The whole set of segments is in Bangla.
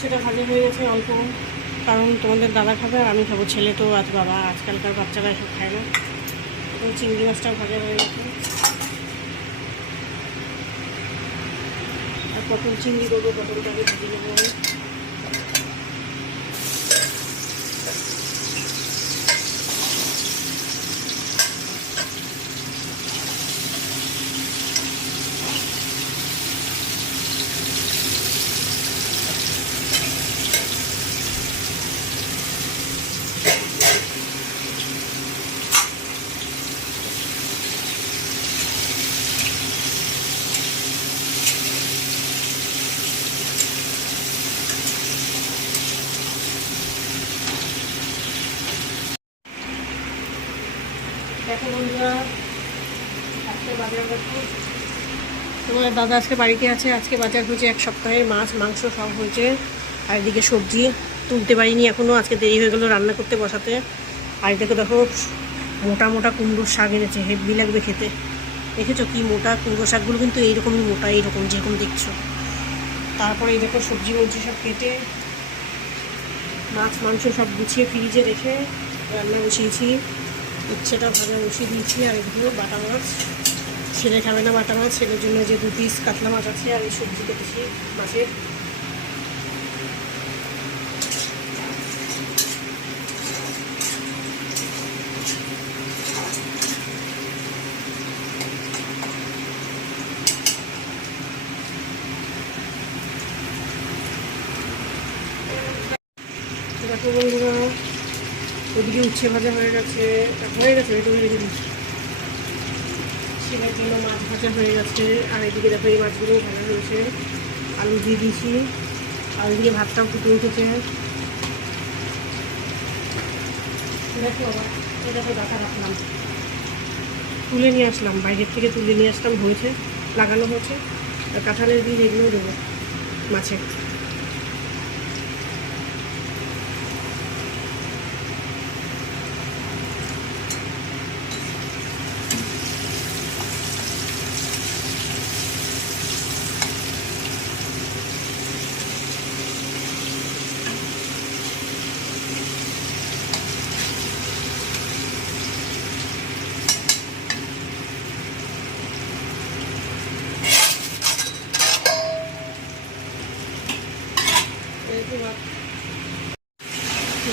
সেটা ভাজা হয়ে গেছে অল্প, কারণ তোমাদের দাদা খাবে আর আমি খাবো, ছেলে তো আজ বাবা, আজকালকার বাচ্চারা এসব খায় না। তো চিংড়ি মাছটা ভাজা হয়ে গেছে, আর পটল চিংড়ি করবো, পটলটাকে ভেজে নেবো। দেখো বন্ধুরা, আজকে বাজার দেখো, তোমার দাদা আজকে বাড়িতে আছে, আজকে বাজার হয়েছে, এক সপ্তাহের মাছ মাংস সব হয়েছে। আর এদিকে সবজি তুলতে পারিনি এখনও, আজকে দেরি হয়ে গেলো রান্না করতে বসাতে। আর এদিকে দেখো মোটা মোটা কুমড়োর শাক এনেছে, হেভি লাগবে খেতে। দেখেছো কি মোটা কুমড়ো শাকগুলো, কিন্তু এইরকমই মোটা, এইরকম যেরকম দেখছো। তারপরে এই দেখো সবজি মবজি সব কেটে মাছ মাংস সব গুছিয়ে ফ্রিজে রেখে রান্না বসিয়েছি। উচ্ছেটা ভাজা বসিয়ে দিয়েছি, আর এগুলো বাটা মাছ, ছেলে খাবে না বাটা মাছ, ছেলের জন্য যে 2 পিস কাতলা মাছ আছে, আর এই সবজি কেটেছি মাছের। দেখো বন্ধুরা, ওদিকে উচ্ছে ভাজা হয়ে গেছে, একটু রেখে দিচ্ছি। ছেলের জন্য মাছ ভাজা হয়ে গেছে, আর এদিকে দেখো এই মাছগুলো ভাজা হয়েছে, আলু দিয়ে দিয়েছি, আর ওইদিকে ভাতটাও ফুটে উঠেছে। দেখো আবার এই দেখো ডাটা রাখলাম, তুলে নিয়ে আসলাম, বাইরের থেকে তুলে নিয়ে আসলাম, হয়েছে, লাগানো হয়েছে। আর কাঁঠালের বীজ এগুলো দেবো মাছে।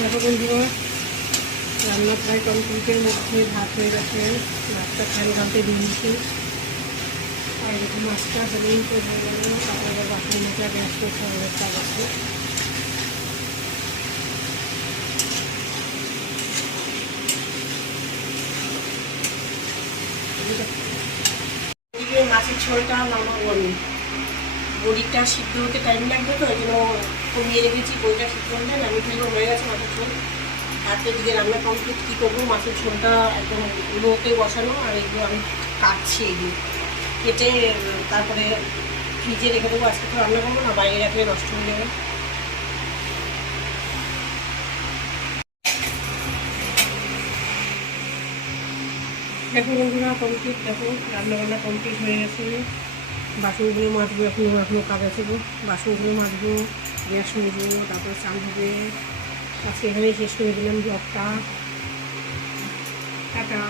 দেখো বন্ধুরা, রান্না প্রায় কমপ্লিটের মধ্যে, ভাত হয়ে গেছে, ভাতটা ফ্যান ঘালতে দিয়েছি। আর এরকম মাছটা হলেই তো হয়ে গেল, তারপরে বাকি মশলা গ্যাস করতে হবে, কাজ আছে। মাছের ঝোলটা নামাবো আমি, বড়িটা সিদ্ধ হতে টাইম লাগবে, তো ওই জন্য কমিয়ে রেখেছি। বড়িটা সিদ্ধ হলে নামিয়ে ফেলবো, হয়ে গেছে মাছের ঝোল। আর তো এদিকে রান্না কমপ্লিট, কী করবো, মাছের ঝোলটা একদম লোতে বসানো, আর এগুলো আমি কাটছি, এগুলো কেটে তারপরে ফ্রিজে রেখে দেবো। আজকে তো রান্না করবো না, বাইরে রাখলে নষ্ট হয়ে যাবে। দেখো বন্ধুরা কমপ্লিট, দেখো রান্নাবান্না কমপ্লিট হয়ে গেছে। বাসনগুলো মাজবো, এখনও কাজ আছে গো, বাসনগুলো মাজবো, গ্যাস নেবো, তারপরে চাল হবে। আজকে এখানেই শেষ করে দিলাম ব্লগটা, টাটা।